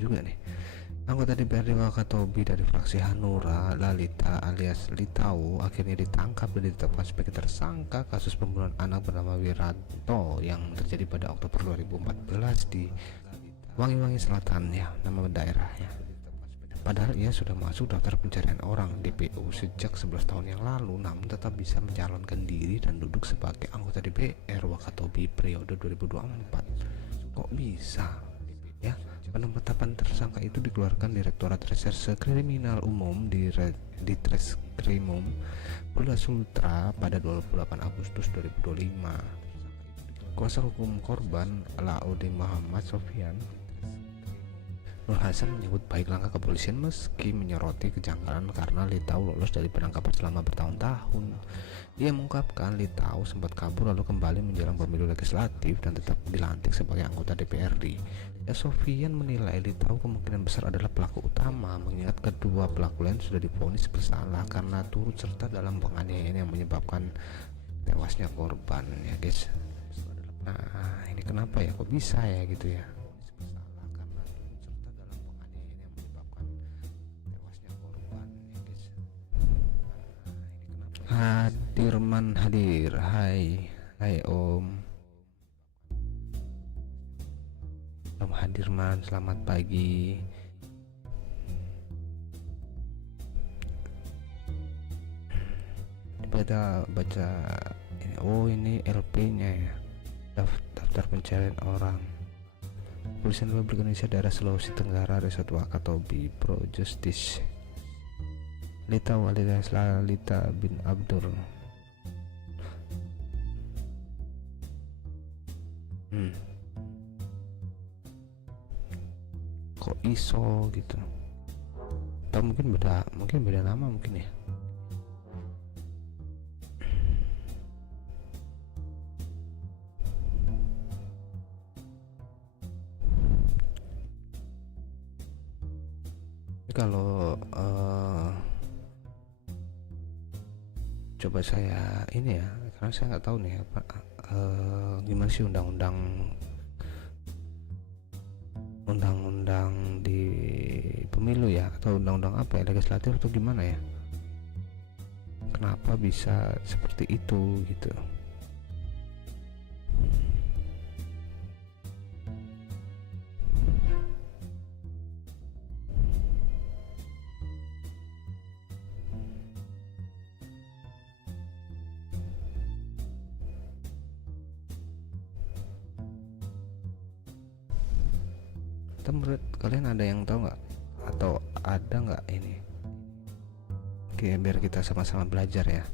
juga nih. Anggota DPRD Wakatobi dari fraksi Hanura, Lalita alias Litau, akhirnya ditangkap dan ditetapkan sebagai tersangka kasus pembunuhan anak bernama Wiranto yang terjadi pada Oktober 2014 di Wangi-Wangi Selatan, ya nama daerahnya. Padahal ia sudah masuk daftar pencarian orang DPO sejak 11 tahun yang lalu, namun tetap bisa mencalonkan diri dan duduk sebagai anggota DPR Wakatobi periode 2024. Kok bisa? Ya, penetapan tersangka itu dikeluarkan Direktorat Reserse Kriminal Umum di Treskrimum Polda Sultra pada 28 Agustus 2025. Kuasa hukum korban Laode Muhammad Sofyan Nur Hasan menyebut baik langkah kepolisian meski menyoroti kejanggalan karena Litau lolos dari penangkapan selama bertahun-tahun. Ia mengungkapkan Litau sempat kabur lalu kembali menjelang pemilu legislatif dan tetap dilantik sebagai anggota DPRD. Ya, Sofian menilai Litau kemungkinan besar adalah pelaku utama, mengingat kedua pelaku lain sudah divonis bersalah karena turut serta dalam penganiayaan yang menyebabkan tewasnya korban, ya guys. Nah, ini kenapa ya, kok bisa ya gitu ya. Hadirman hadir. Hai Om Hadirman, selamat pagi. Baca ini. Oh, ini LP nya ya, daftar pencarian orang. Kepolisian Republik Indonesia Daerah Sulawesi Tenggara Resort Wakatobi Pro Justice Litau alias Lalita bin Abdur. Kok iso gitu? Atau mungkin beda nama mungkin ya. Kalau coba saya ini ya, karena saya nggak tahu nih apa gimana sih undang-undang di pemilu ya, atau undang-undang apa ya, legislatif atau gimana ya, kenapa bisa seperti itu gitu. Atau menurut kalian ada yang tahu nggak, atau ada nggak ini? Oke, biar kita sama-sama belajar ya.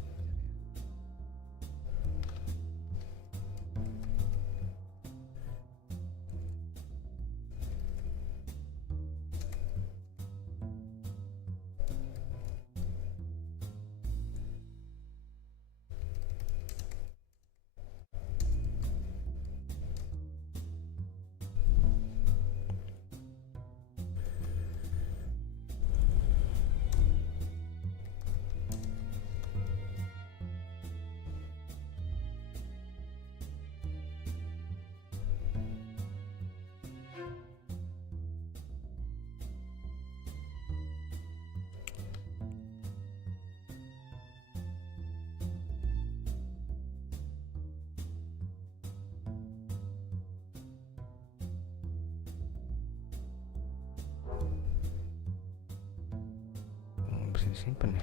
Bisa disimpan ya.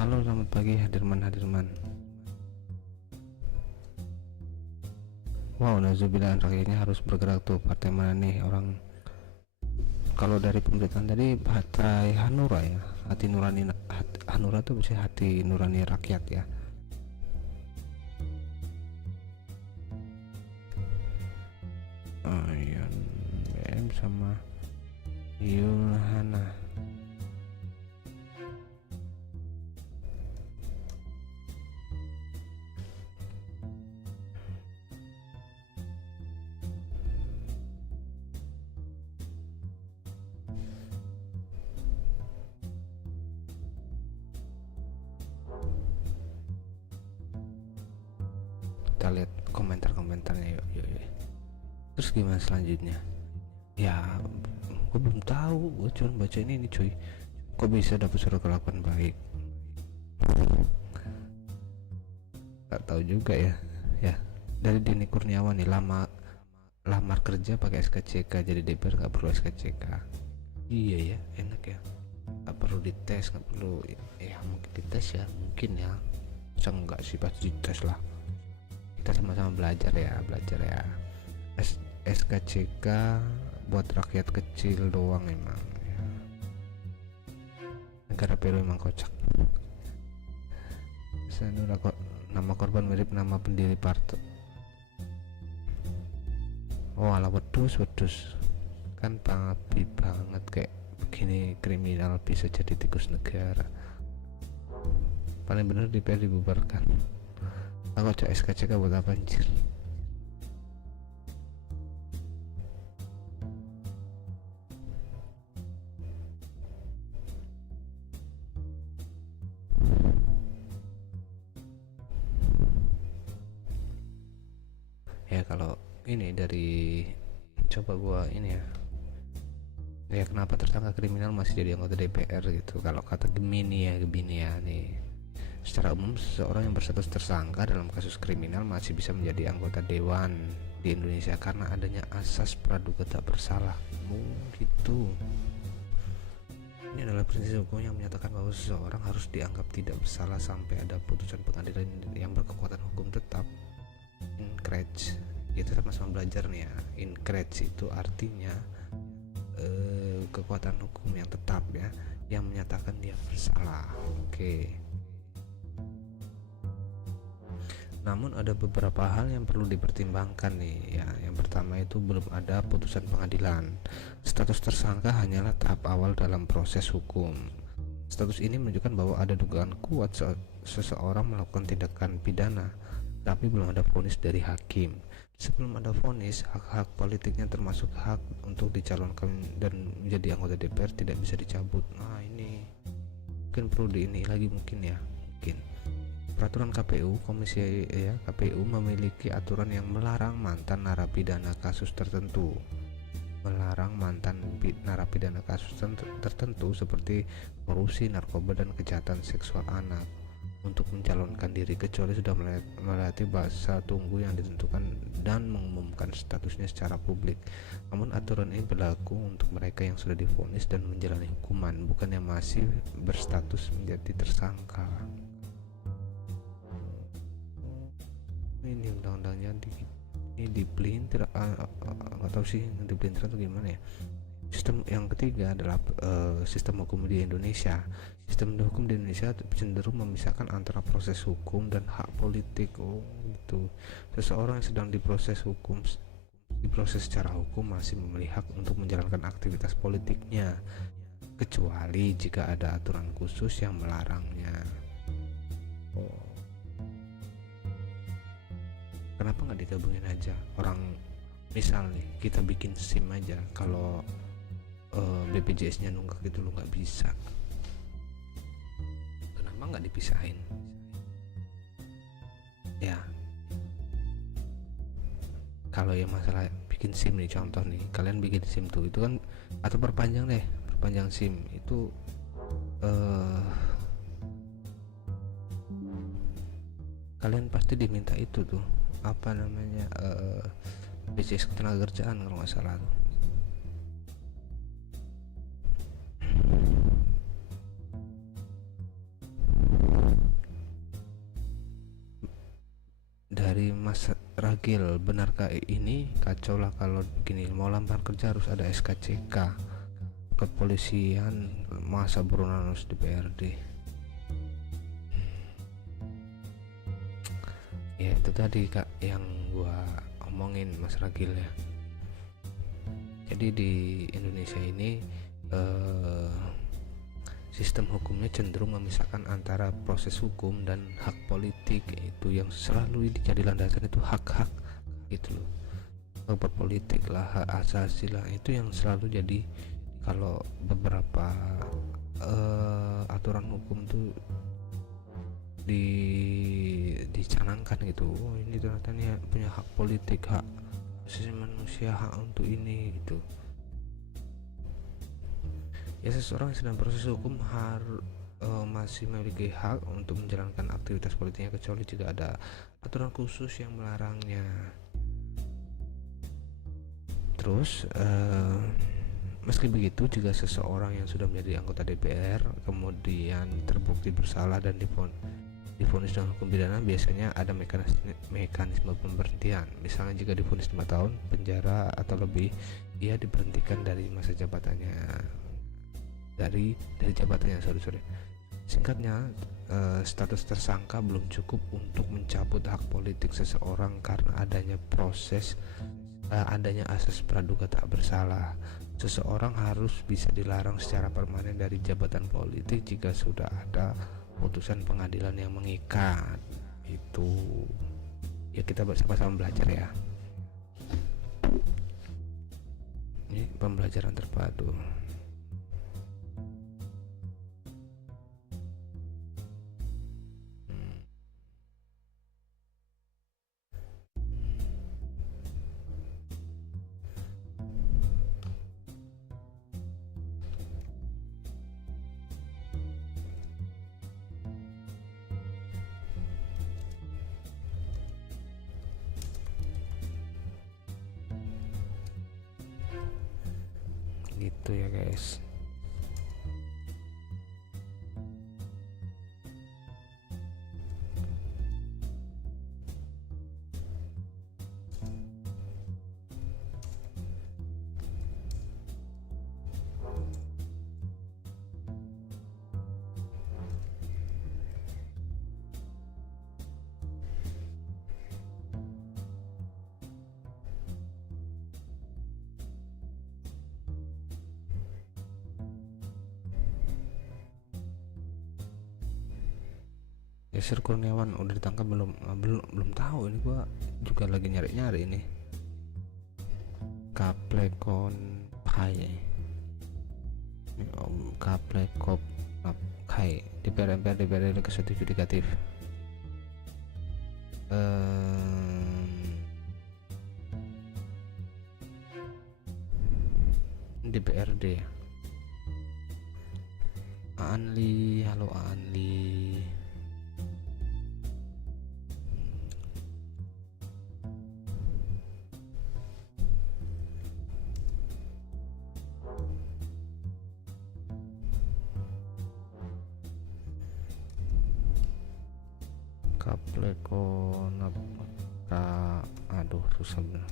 Halo, selamat pagi Hadirman. Wow, nazubillah, rakyatnya harus bergerak tuh. Partai mana nih orang? Kalau dari pemberitaan tadi Partai Hanura ya, hati nurani Hanura tuh bisa hati nurani rakyat ya. Ayan BM sama Yulhana. kita lihat komentar-komentarnya. Yuk. Terus gimana selanjutnya? Ya gue belum tahu, gue cuma baca ini cuy. Kok bisa dapet surat kelakuan baik? Gak tahu juga ya. Dari Denny Kurniawan nih, lamar kerja pakai SKCK, jadi DPR nggak perlu SKCK. Iya ya, enak ya, nggak perlu dites, nggak perlu ya, mungkin dites ya, mungkin ya, bisa enggak sih, pasti dites lah, kita sama-sama belajar ya. SKCK buat rakyat kecil doang emang ya. Negara Peru emang kocak. Sanura kok nama korban mirip nama pendiri partai. Oh ala wedus kan papi banget, kayak begini kriminal bisa jadi tikus negara. Paling bener DPR dibubarkan. Aku cek SKCK buat apa anjir? Ya kalau ini dari coba gua ini ya kenapa tersangka kriminal masih jadi anggota DPR gitu. Kalau kata Gemini ya nih, secara umum seseorang yang berstatus tersangka dalam kasus kriminal masih bisa menjadi anggota dewan di Indonesia karena adanya asas praduga tak bersalah. Gitu. Ini adalah prinsip hukum yang menyatakan bahwa seseorang harus dianggap tidak bersalah sampai ada putusan pengadilan yang berkekuatan hukum tetap. Incrage, kita sama-sama belajar nih ya. Incrage itu artinya kekuatan hukum yang tetap ya, yang menyatakan dia bersalah. Oke. Namun ada beberapa hal yang perlu dipertimbangkan nih ya. Yang pertama itu belum ada putusan pengadilan. Status tersangka hanyalah tahap awal dalam proses hukum. Status ini menunjukkan bahwa ada dugaan kuat seseorang melakukan tindakan pidana, tapi belum ada vonis dari hakim. Sebelum ada vonis, hak-hak politiknya termasuk hak untuk dicalonkan dan menjadi anggota DPR tidak bisa dicabut. Nah ini mungkin perlu ini lagi mungkin ya. Peraturan KPU, Komisi ya KPU memiliki aturan yang melarang mantan narapidana kasus tertentu. Tertentu seperti korupsi, narkoba, dan kejahatan seksual anak untuk mencalonkan diri kecuali sudah melewati masa tunggu yang ditentukan dan mengumumkan statusnya secara publik. Namun aturan ini berlaku untuk mereka yang sudah divonis dan menjalani hukuman, bukan yang masih berstatus menjadi tersangka. Ini undang-undangnya di pelintir, nggak tahu sih di pelintir atau gimana ya. Sistem yang ketiga adalah sistem hukum di Indonesia. Sistem hukum di Indonesia cenderung memisahkan antara proses hukum dan hak politik. Gitu. Seseorang yang sedang diproses secara hukum masih memiliki hak untuk menjalankan aktivitas politiknya, kecuali jika ada aturan khusus yang melarangnya. Kenapa nggak digabungin aja? Orang misal nih kita bikin SIM aja, kalau BPJS-nya nunggak gitu lo nggak bisa. Kenapa nggak dipisahin? Ya, kalau yang masalah bikin SIM nih, contoh nih, kalian bikin SIM tuh itu kan, atau perpanjang SIM itu kalian pasti diminta itu tuh apa namanya BPJS Ketenagakerjaan kalau nggak salah tuh. Dari Mas Ragil, benarkah ini? Kacau lah kalau begini, mau lamar kerja harus ada SKCK. Kepolisian masa buronan harus DPRD. Ya itu tadi kak yang gua omongin Mas Ragil ya. Jadi di Indonesia ini sistem hukumnya cenderung memisahkan antara proses hukum dan hak politik. Itu yang selalu dijadi landasan itu hak-hak gitu loh, hak berpolitik lah, hak asasi lah, itu yang selalu jadi. Kalau beberapa aturan hukum tuh dicanangkan gitu. Oh, ini ternyata nih punya hak politik, hak asasi manusia, hak untuk ini gitu. Ya, seseorang yang sedang proses hukum harus masih memiliki hak untuk menjalankan aktivitas politiknya kecuali jika ada aturan khusus yang melarangnya. Terus meski begitu, jika seseorang yang sudah menjadi anggota DPR kemudian terbukti bersalah dan divonis dengan hukum pidana, biasanya ada mekanisme pemberhentian. Misalnya jika divonis 5 tahun penjara atau lebih, ia diberhentikan dari masa jabatannya, dari jabatannya. Sorry. Singkatnya, status tersangka belum cukup untuk mencabut hak politik seseorang karena adanya asas praduga tak bersalah. Seseorang harus bisa dilarang secara permanen dari jabatan politik jika sudah ada putusan pengadilan yang mengikat. Itu ya, kita bersama-sama belajar ya. Ini pembelajaran terpadu. Gitu ya guys. Yasir Kurniawan udah ditangkap belum tahu, ini gua juga lagi nyari ini. Kaplekon Pai, Kaplekop Kai, DPR Legislatif Yudikatif. DPRD. Aanli, halo Aanli. Aduh, susah bener.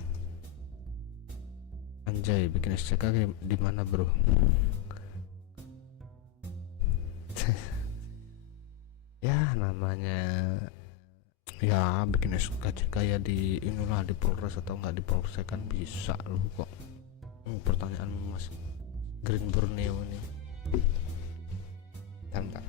Anjay, bikin SCK di mana bro? Ya namanya ya bikin SKCK ya di inilah, di Polres atau enggak di Polsek kan bisa loh kok. Pertanyaan Mas Green Borneo nih. Bentar.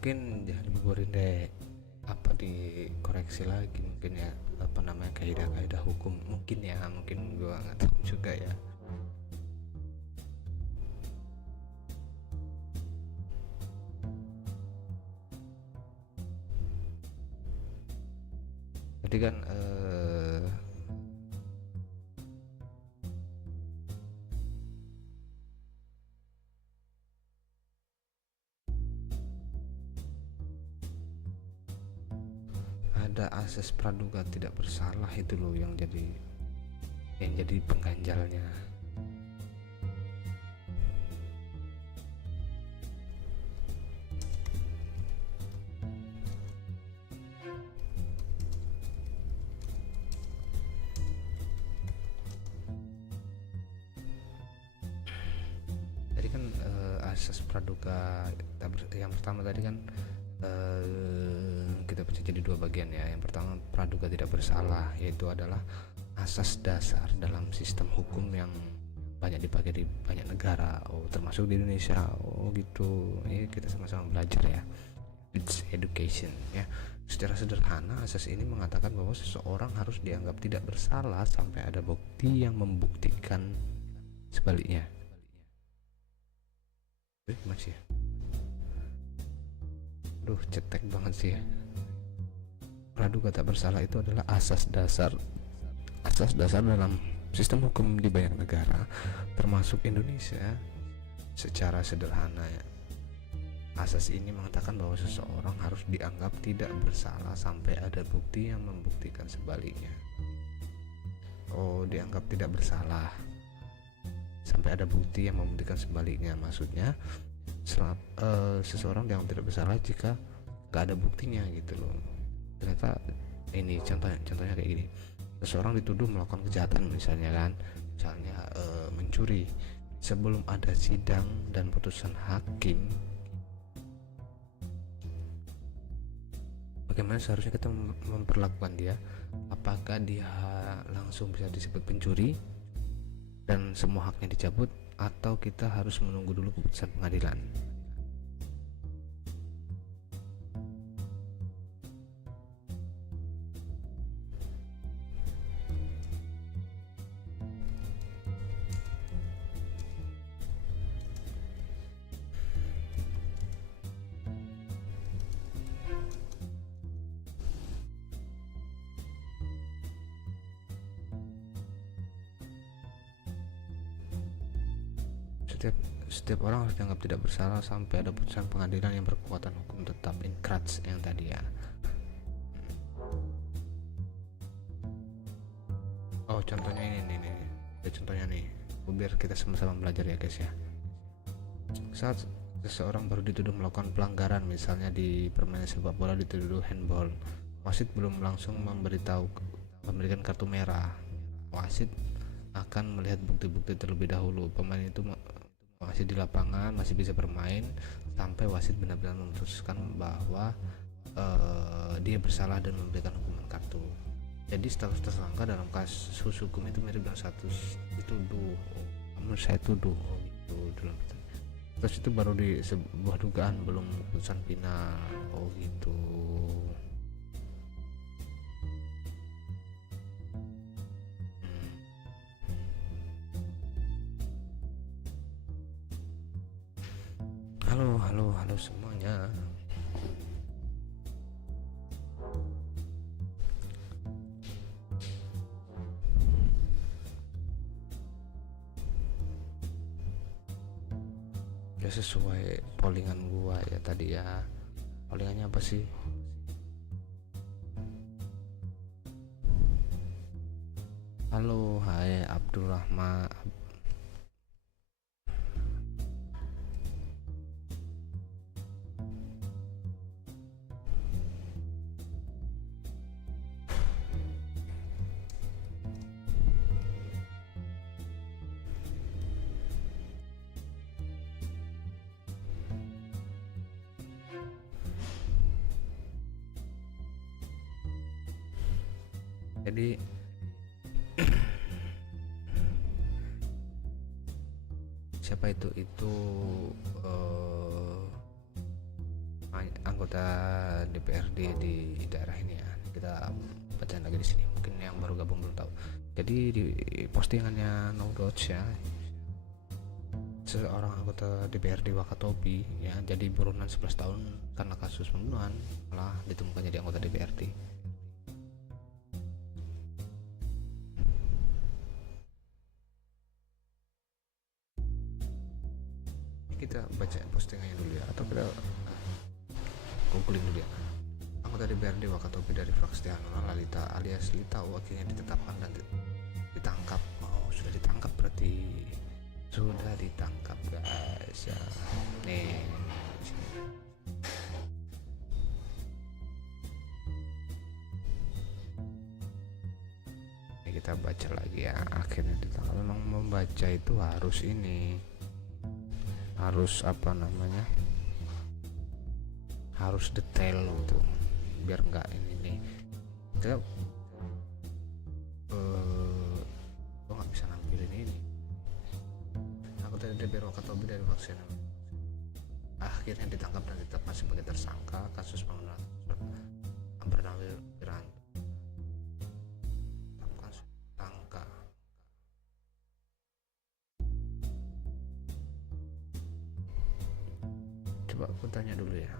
Mungkin jangan dibuburin deh, apa dikoreksi lagi mungkin ya, apa namanya, kaidah-kaidah hukum mungkin ya, mungkin gua nggak tahu juga ya. Jadi kan ada asas praduga tidak bersalah itu loh yang jadi pengganjalnya. Tadi kan asas praduga yang pertama tadi kan kita bisa jadi dua bagian ya. Yang pertama, praduga tidak bersalah, yaitu adalah asas dasar dalam sistem hukum yang banyak dipakai di banyak negara, termasuk di Indonesia. Gitu ya, kita sama-sama belajar ya. It's education ya. Secara sederhana, asas ini mengatakan bahwa seseorang harus dianggap tidak bersalah sampai ada bukti yang membuktikan sebaliknya. Masih ya? Duh, cetek banget sih ya. Praduga tak bersalah itu adalah asas dasar dalam sistem hukum di banyak negara, termasuk Indonesia. Secara sederhana ya, asas ini mengatakan bahwa seseorang harus dianggap tidak bersalah sampai ada bukti yang membuktikan sebaliknya. Dianggap tidak bersalah sampai ada bukti yang membuktikan sebaliknya. Maksudnya seseorang dianggap tidak bersalah jika gak ada buktinya gitu loh. Ternyata ini contohnya kayak gini. Seseorang dituduh melakukan kejahatan misalnya mencuri. Sebelum ada sidang dan putusan hakim, bagaimana seharusnya kita memperlakukan dia? Apakah dia langsung bisa disebut pencuri dan semua haknya dicabut, atau kita harus menunggu dulu keputusan pengadilan? Setiap orang harus dianggap tidak bersalah sampai ada putusan pengadilan yang berkekuatan hukum tetap, inkrats yang tadi ya. Contohnya ini nih. Contohnya nih, biar kita sama-sama belajar ya guys ya. Saat seseorang baru dituduh melakukan pelanggaran, misalnya di permainan sepak bola dituduh handball, wasit belum langsung memberikan kartu merah. Wasit akan melihat bukti-bukti terlebih dahulu. Pemain itu masih di lapangan, masih bisa bermain sampai wasit benar-benar memutuskan bahwa dia bersalah dan memberikan hukuman kartu. Jadi status tersangka dalam kasus hukum itu mirip dengan status dituduh. Saya tuduh gitu. Terus itu baru di sebuah dugaan, belum keputusan final. Gitu. Halo semuanya. Ya sesuai pollingan gua ya tadi ya. Pollingannya apa sih? Halo, hai Abdurrahman. Jadi siapa itu anggota DPRD di daerah ini ya. Kita bacain lagi di sini, mungkin yang baru gabung belum tahu. Jadi di postingannya No Dodge ya, seorang anggota DPRD Wakatobi ya, jadi buronan 11 tahun karena kasus pembunuhan malah ditemukan jadi anggota DPRD. kita baca postingannya dulu ya, atau kita googling dulu ya. Anggota DPRD Wakatobi dari fraksi Hanura Lalita alias Litau akhirnya ditetapkan dan ditangkap. Oh, sudah ditangkap berarti. Sudah ditangkap guys ya. Nih. Ini kita baca lagi ya. Akhirnya ditangkap. Memang membaca itu harus ini. Harus apa namanya? Harus detail gitu. Biar enggak ini nih. Kita gua nggak bisa nampilin ini. Anggota DPR Wakatobi dari fraksi akhirnya ditangkap dan ditetapkan sebagai tersangka kasus pembunuhan bernama Wiranto. Tersangka. Coba aku tanya dulu ya.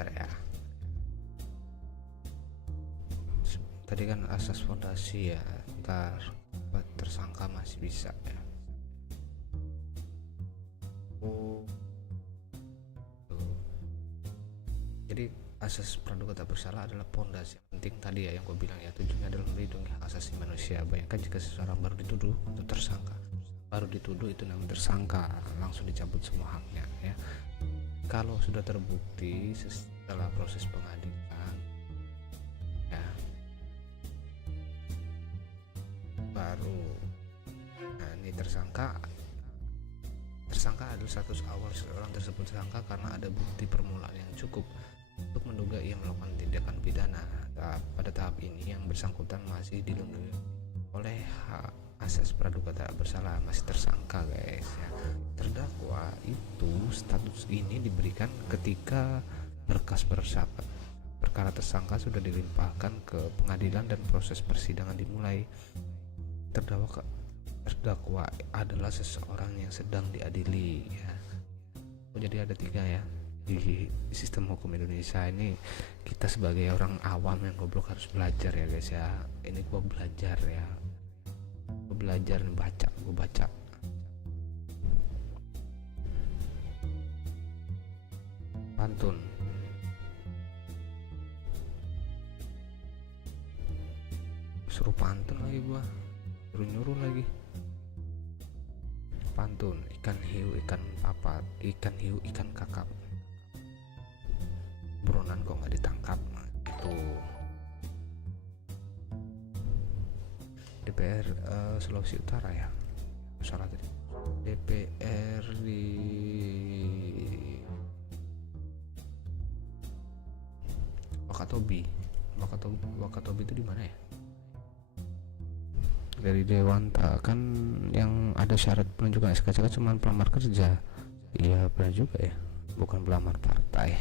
Bentar ya. Tadi kan asas fondasi ya. Ntar tersangka masih bisa ya. Oh. Tuh. Jadi asas praduga tak bersalah adalah fondasi yang penting tadi ya yang gue bilang ya, tujuannya adalah melindungi hak asasi manusia. Bayangkan jika seseorang baru dituduh untuk tersangka, baru dituduh itu namanya tersangka, langsung dicabut semua haknya ya. Kalau sudah terbukti setelah proses pengadilan ya, baru nah ini tersangka adalah status awal seseorang tersebut tersangka karena ada bukti permulaan yang cukup untuk menduga ia melakukan tindakan pidana. Pada tahap ini yang bersangkutan masih dilindungi oleh hak asas praduga tak bersalah, masih tersangka guys ya. Terdakwa itu status ini diberikan ketika berkas perkara tersangka sudah dilimpahkan ke pengadilan dan proses persidangan dimulai. Terdakwa adalah seseorang yang sedang diadili ya. Jadi ada 3 ya di sistem hukum Indonesia ini. Kita sebagai orang awam yang goblok harus belajar ya guys ya. Ini gua belajar ya, gua belajar baca, gua baca. Pantun, suruh pantun lagi gua, suruh nyuruh lagi. Pantun, ikan hiu ikan papat, ikan hiu ikan kakap, buronan kok nggak ditangkap. Itu DPR Sulawesi Utara ya, salah tadi. DPR di Wakatobi itu di mana ya? Dari Dewanta kan yang ada syarat penunjukan SKCK cuma pelamar kerja. Iya benar juga ya, bukan pelamar partai.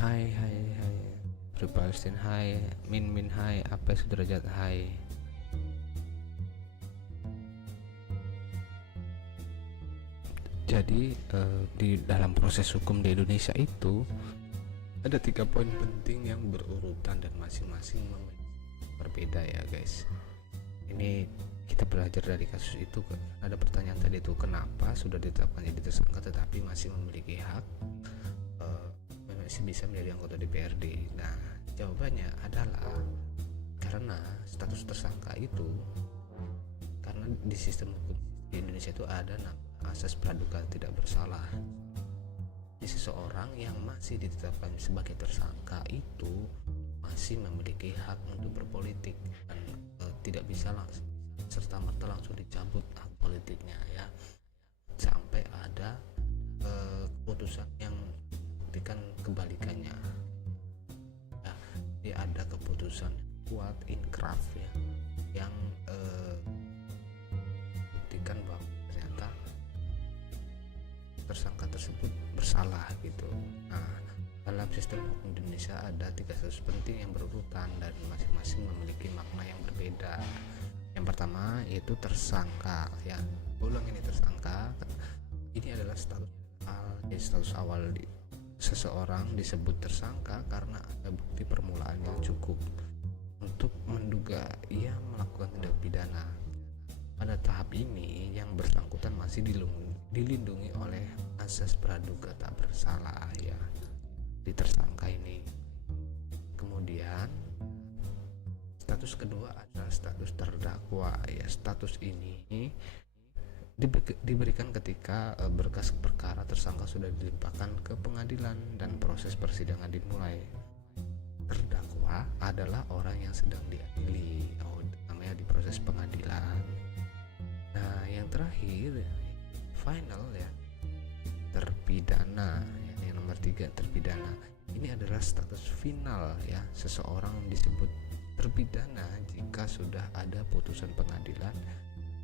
Hai Palestina hai, min hai, apa sudrajat hai. Jadi di dalam proses hukum di Indonesia itu ada 3 poin penting yang berurutan dan masing-masing berbeda ya guys. Ini kita belajar dari kasus itu. Ada pertanyaan tadi itu, kenapa sudah ditetapkan jadi tersangka tetapi masih memiliki hak masih bisa menjadi anggota DPRD. Nah, jawabannya adalah karena status tersangka itu, karena di sistem hukum di Indonesia itu ada asas praduga tidak bersalah. Jadi seseorang yang masih ditetapkan sebagai tersangka itu masih memiliki hak untuk berpolitik dan tidak bisa langsung serta-merta langsung dicabut hak politiknya ya, sampai ada keputusan yang membuktikan kebalikannya. Ya, jadi ada keputusan kuat inkraf ya, yang buktikan bahwa ternyata tersangka tersebut bersalah gitu. Nah, dalam sistem hukum Indonesia ada 3 kasus penting yang berurutan dan masing-masing memiliki makna yang berbeda. Yang pertama yaitu tersangka ya. Ulang, ini tersangka. Ini adalah status awal seseorang disebut tersangka karena ada bukti permulaan yang cukup untuk menduga ia melakukan tindak pidana. Pada tahap ini yang bersangkutan masih dilindungi oleh asas praduga tak bersalah ya di tersangka ini. Kemudian status kedua adalah status terdakwa ya. Status ini diberikan ketika berkas perkara tersangka sudah dilimpahkan ke pengadilan dan proses persidangan dimulai. Terdakwa adalah orang yang sedang diadili, namanya di proses pengadilan. Nah, yang terakhir final ya, terpidana ya, yang nomor 3 terpidana. Ini adalah status final ya. Seseorang disebut terpidana jika sudah ada putusan pengadilan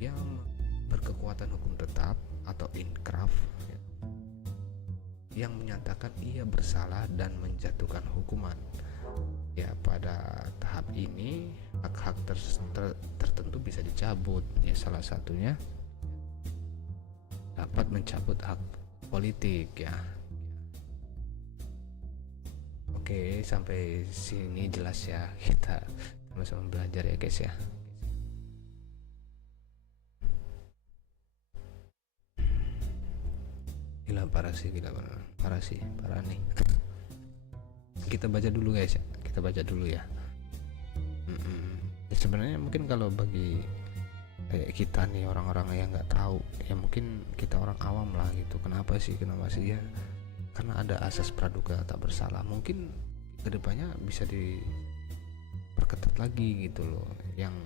yang berkekuatan hukum tetap atau inkraf ya, yang menyatakan ia bersalah dan menjatuhkan hukuman. Ya, pada tahap ini hak-hak tertentu bisa dicabut ya, salah satunya dapat mencabut hak politik ya. Oke, sampai sini jelas ya, kita sama-sama belajar ya guys ya. Gila parah nih. Kita baca dulu guys ya, Ya, sebenarnya mungkin kalau bagi kayak kita nih orang-orang yang nggak tahu ya, mungkin kita orang awam lah gitu. Kenapa sih ya, karena ada asas praduga tak bersalah. Mungkin kedepannya bisa diperketat lagi gitu loh. Yang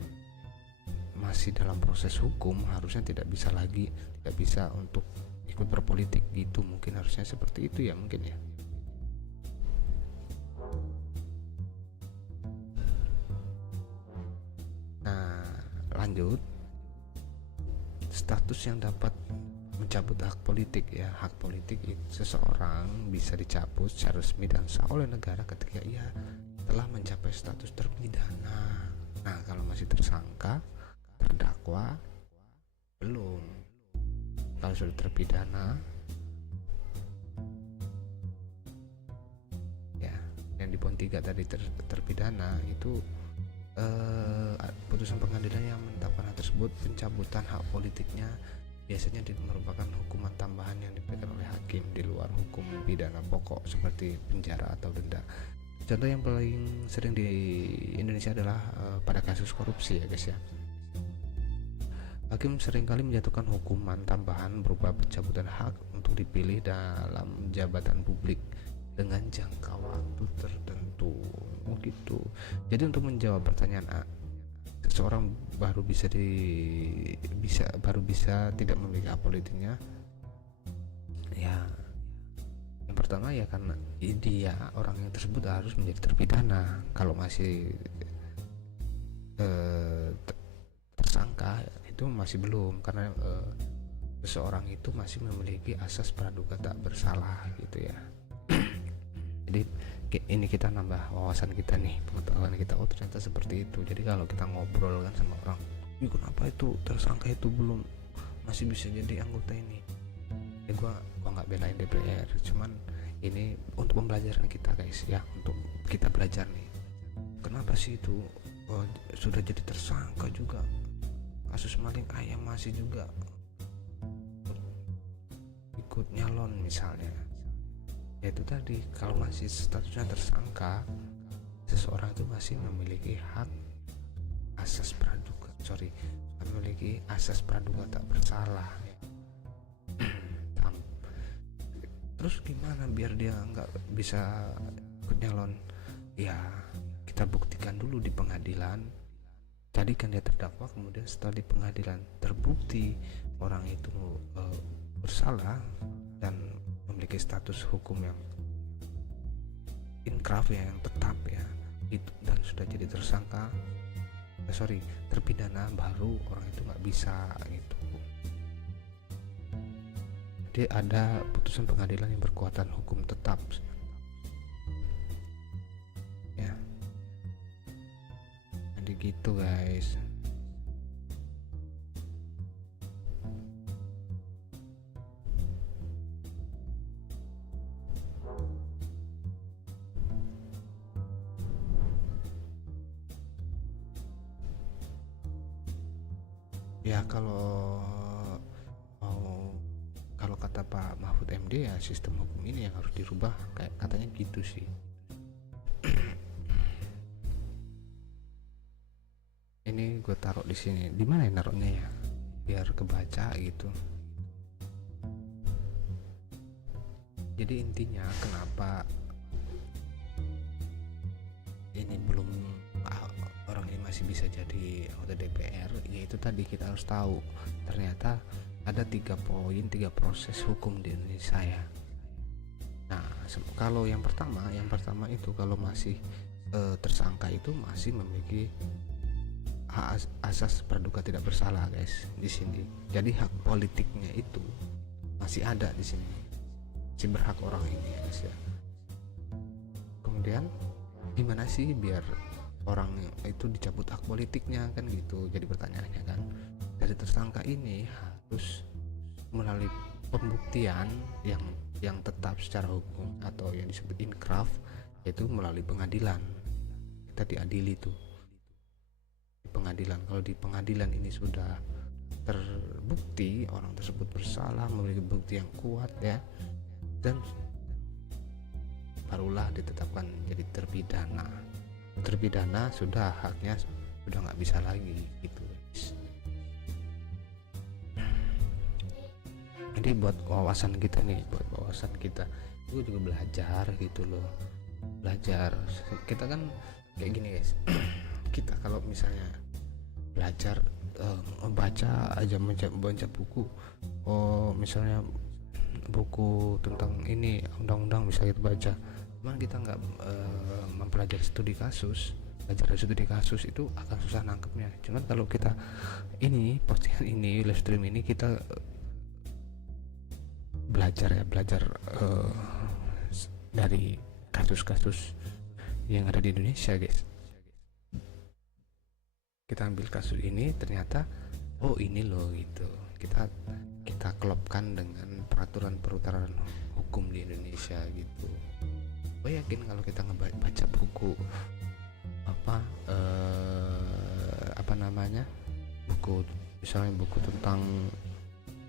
masih dalam proses hukum harusnya tidak bisa untuk ikut berpolitik gitu, mungkin harusnya seperti itu ya, mungkin ya. Nah, lanjut, status yang dapat mencabut hak politik ya. Hak politik seseorang bisa dicabut secara resmi dan sah oleh negara ketika ia telah mencapai status terpidana. Nah, kalau masih tersangka, terdakwa, belum. Kalau sudah terpidana ya, yang di poin 3 tadi terpidana itu putusan pengadilan yang menetapkan hal tersebut, pencabutan hak politiknya biasanya merupakan hukuman tambahan yang diberikan oleh hakim di luar hukum pidana pokok seperti penjara atau denda. Contoh yang paling sering di Indonesia adalah pada kasus korupsi ya guys ya. Hakim seringkali menjatuhkan hukuman tambahan berupa pencabutan hak untuk dipilih dalam jabatan publik dengan jangka waktu tertentu. Gitu. Jadi untuk menjawab pertanyaan A, seseorang baru bisa tidak memiliki hak politiknya. Ya, yang pertama ya karena dia orang yang tersebut harus menjadi terpidana. Kalau masih tersangka itu masih belum, karena seseorang itu masih memiliki asas praduga tak bersalah gitu ya. Jadi ini kita nambah wawasan kita nih, pengetahuan kita, oh ternyata seperti itu. Jadi kalau kita ngobrol kan sama orang, kenapa itu tersangka itu belum masih bisa jadi anggota ini, ya gua nggak belain DPR, cuman ini untuk pembelajaran kita guys ya, untuk kita belajar nih, kenapa sih itu sudah jadi tersangka juga, kasus maling ayam masih juga ikut nyalon misalnya. Ya itu tadi, kalau masih statusnya tersangka, seseorang itu masih memiliki hak asas praduga, memiliki asas praduga tak bersalah ya. Terus gimana biar dia nggak bisa ikut nyalon? Ya kita buktikan dulu di pengadilan, jadikan dia terdakwa, kemudian setelah di pengadilan terbukti orang itu bersalah dan memiliki status hukum yang inkraf ya, yang tetap ya, itu dan sudah jadi tersangka, terpidana, baru orang itu nggak bisa gitu. Jadi ada putusan pengadilan yang berkekuatan hukum tetap ya. Jadi gitu guys. Ya kalau kata Pak Mahfud MD ya, sistem hukum ini yang harus dirubah, kayak katanya gitu sih. Ini gue taruh di sini, di mana ya naruhnya ya, biar kebaca gitu. Jadi intinya kenapa ini belum orang ini masih bisa jadi anggota DPR, yaitu tadi kita harus tahu ternyata ada 3 poin, 3 proses hukum di Indonesia ya. Nah kalau yang pertama itu kalau masih tersangka itu masih memiliki hak asas praduga tidak bersalah guys di sini. Jadi hak politiknya itu masih ada di sini, masih berhak orang ini guys ya. Kemudian gimana sih biar orang itu dicabut hak politiknya kan gitu, jadi pertanyaannya kan. Dari tersangka ini harus melalui pembuktian yang tetap secara hukum atau yang disebut inkraf, yaitu melalui pengadilan. Kita diadili tuh di pengadilan. Kalau di pengadilan ini sudah terbukti orang tersebut bersalah, memiliki bukti yang kuat ya, dan barulah ditetapkan jadi terpidana, sudah haknya sudah nggak bisa lagi gitu guys. Jadi buat wawasan kita nih, gue juga belajar gitu loh, kita kan kayak gini guys. Kita kalau misalnya belajar baca buku, misalnya buku tentang ini undang-undang bisa kita baca, cuman kita nggak mempelajari studi kasus, itu akan susah nangkepnya. Cuman kalau kita ini postingan ini, live stream ini, kita belajar dari kasus-kasus yang ada di Indonesia guys. Kita ambil kasus ini, ternyata oh ini loh gitu, kita klopkan dengan peraturan hukum di Indonesia gitu. Gue yakin kalau kita baca buku buku misalnya buku tentang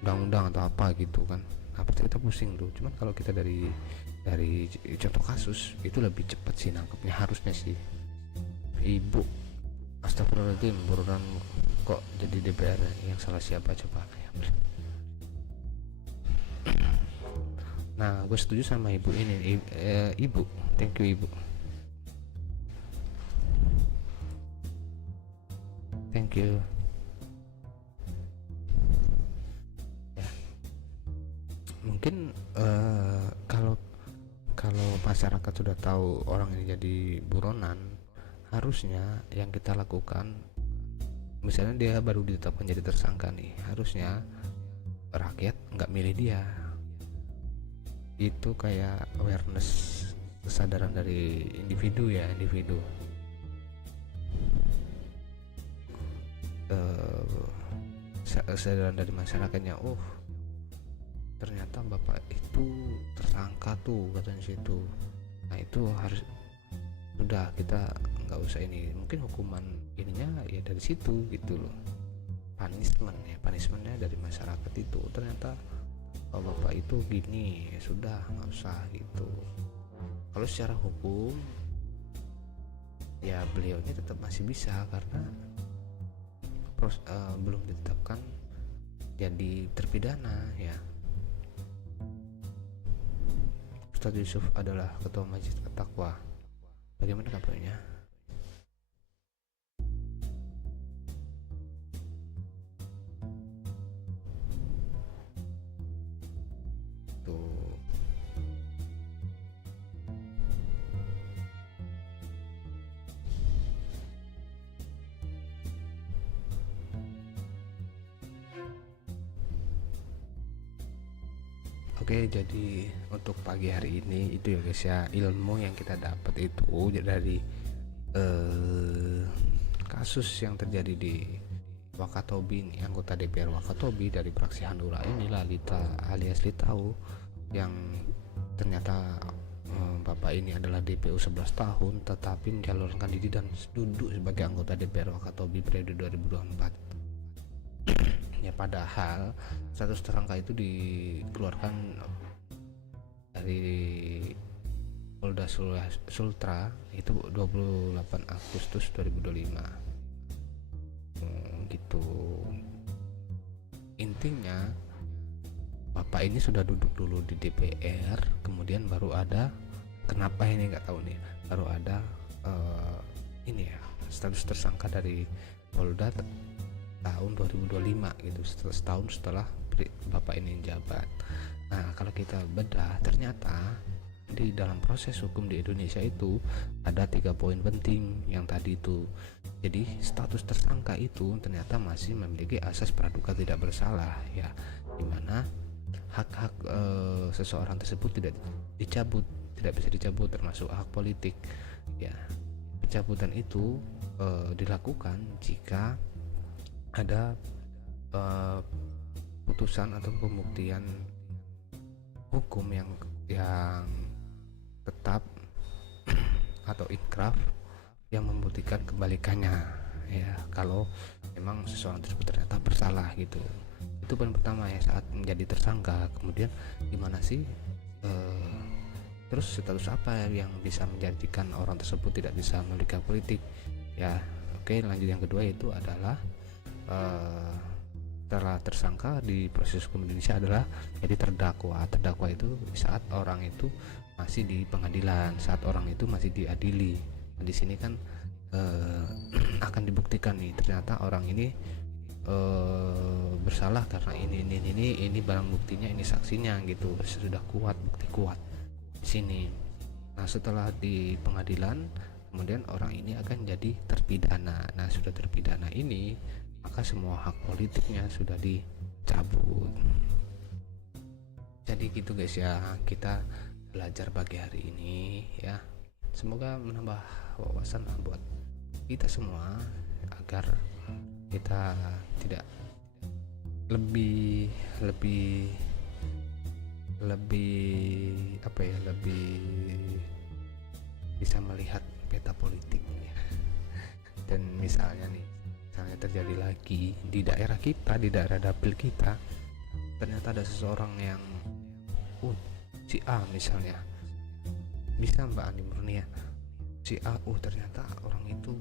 undang-undang atau apa gitu kan, pasti kita pusing tuh. Cuman kalau kita dari contoh kasus itu lebih cepat sih nangkepnya, harusnya sih. Ibu, astagfirullahaladzim, buruan kok jadi DPR, yang salah siapa coba ya. Nah gue setuju sama ibu ini, ibu, thank you ibu, thank you ya. Mungkin kalau masyarakat sudah tahu orang ini jadi buronan, harusnya yang kita lakukan, misalnya dia baru ditetapkan jadi tersangka nih, harusnya rakyat nggak milih dia. Itu kayak awareness kesadaran dari individu ya, kesadaran dari masyarakatnya. Oh, ternyata bapak itu tersangka tuh katanya situ. Nah itu harus, udah kita nggak usah ini, mungkin hukuman ininya ya dari situ gitu loh, punishmentnya dari masyarakat itu. Ternyata oh bapak itu gini, ya sudah nggak usah gitu. Kalau secara hukum ya beliaunya tetap masih bisa, karena belum ditetapkan jadi terpidana ya. Ustadz Yusuf adalah ketua Masjid At-Taqwa. Bagaimana kabarnya? Tuh. Oke, jadi untuk pagi hari ini itu ya guys ya, ilmu yang kita dapat itu dari kasus yang terjadi di Wakatobi ini, anggota DPR Wakatobi dari fraksi Hanura ini, Lalita alias Litau, yang ternyata bapak ini adalah DPO 11 tahun tetapi mencalonkan diri dan duduk sebagai anggota DPR Wakatobi periode 2024. Ya padahal status tersangka itu dikeluarkan dari Polda Sultra itu 28 Agustus 2025. Gitu. Intinya bapak ini sudah duduk dulu di DPR, kemudian baru ada, kenapa ini nggak tahu nih, baru ada ini ya status tersangka dari Polda tahun 2025 gitu, setahun setelah bapak ini jabat. Nah kalau kita bedah, ternyata di dalam proses hukum di Indonesia itu ada 3 poin penting yang tadi itu. Jadi status tersangka itu ternyata masih memiliki asas praduga tidak bersalah ya, dimana hak-hak seseorang tersebut tidak bisa dicabut, termasuk hak politik ya. Pencabutan itu dilakukan jika ada putusan atau pembuktian hukum yang tetap atau ikraf yang membuktikan kebalikannya ya, kalau memang seseorang tersebut ternyata bersalah gitu. Itu poin pertama ya, saat menjadi tersangka. Kemudian gimana sih terus status apa yang bisa menjadikan orang tersebut tidak bisa memiliki politik ya. Oke, lanjut, yang kedua itu adalah setelah tersangka di proses hukum Indonesia adalah jadi terdakwa. Terdakwa itu saat orang itu masih di pengadilan, saat orang itu masih diadili. Nah, di sini kan akan dibuktikan nih ternyata orang ini bersalah karena ini barang buktinya, ini saksinya gitu, sudah kuat, bukti kuat di sini. Nah setelah di pengadilan kemudian orang ini akan jadi terpidana. Nah sudah terpidana ini maka semua hak politiknya sudah dicabut. Jadi gitu guys ya, kita belajar pagi hari ini ya, semoga menambah wawasan buat kita semua agar kita tidak lebih bisa melihat peta politik ya. Dan misalnya terjadi lagi di daerah kita, di daerah dapil kita, ternyata ada seseorang yang si A misalnya, bisa Mbak Andi Murnia, si A ternyata orang itu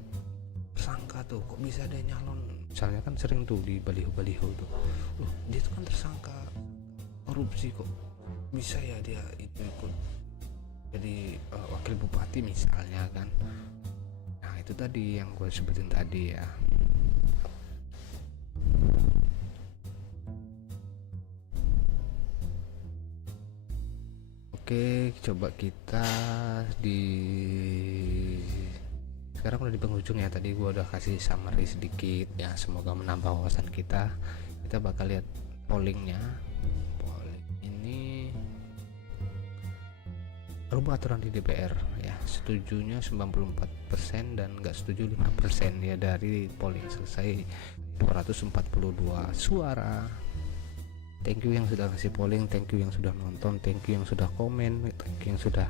tersangka tuh, kok bisa ada nyalon, misalnya kan sering tuh di baliho-baliho tuh, dia tuh kan tersangka korupsi, kok bisa ya dia itu ikut jadi wakil bupati misalnya kan. Nah itu tadi yang gue sebutin tadi ya. Oke, coba kita sekarang udah di penghujung ya. Tadi gue udah kasih summary sedikit ya, semoga menambah wawasan kita. Kita bakal lihat pollingnya. Polling ini rubah aturan di DPR ya. Setujunya 94% dan nggak setuju 5% ya. Dari polling selesai 242 suara. Thank you yang sudah kasih polling, thank you yang sudah nonton, thank you yang sudah komen, thank you yang sudah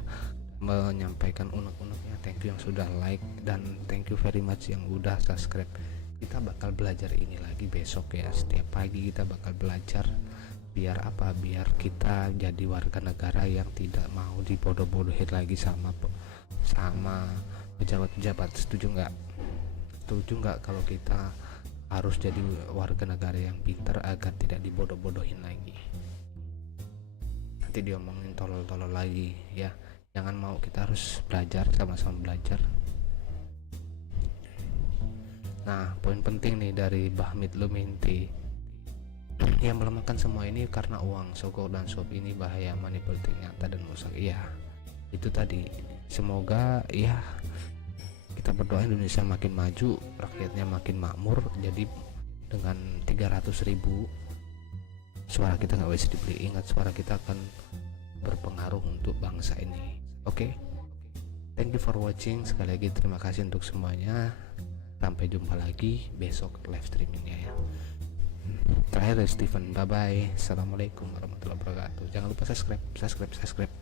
menyampaikan unek-uneknya, thank you yang sudah like, dan thank you very much yang udah subscribe. Kita bakal belajar ini lagi besok ya. Setiap pagi kita bakal belajar. Biar apa? Biar kita jadi warga negara yang tidak mau dibodoh-bodohin lagi sama pejabat-pejabat. Setuju nggak? Setuju nggak kalau kita harus jadi warga negara yang pintar agar tidak dibodoh-bodohin lagi? Nanti diomongin tolol-tolol lagi ya. Jangan mau, kita harus belajar, sama-sama belajar. Nah, poin penting nih dari Bahmit Luminti, yang melemahkan semua ini karena uang, sogok dan suap ini bahaya, money politik nyata dan rusak. Iya, itu tadi. Semoga ya kita berdoa Indonesia makin maju, rakyatnya makin makmur. Jadi dengan 300.000 suara kita nggak bisa dibeli. Ingat, suara kita akan berpengaruh untuk bangsa ini. Oke, thank you for watching. Sekali lagi terima kasih untuk semuanya. Sampai jumpa lagi besok live streamingnya ya. Terakhir dari Steven, bye bye. Assalamualaikum warahmatullahi wabarakatuh. Jangan lupa subscribe.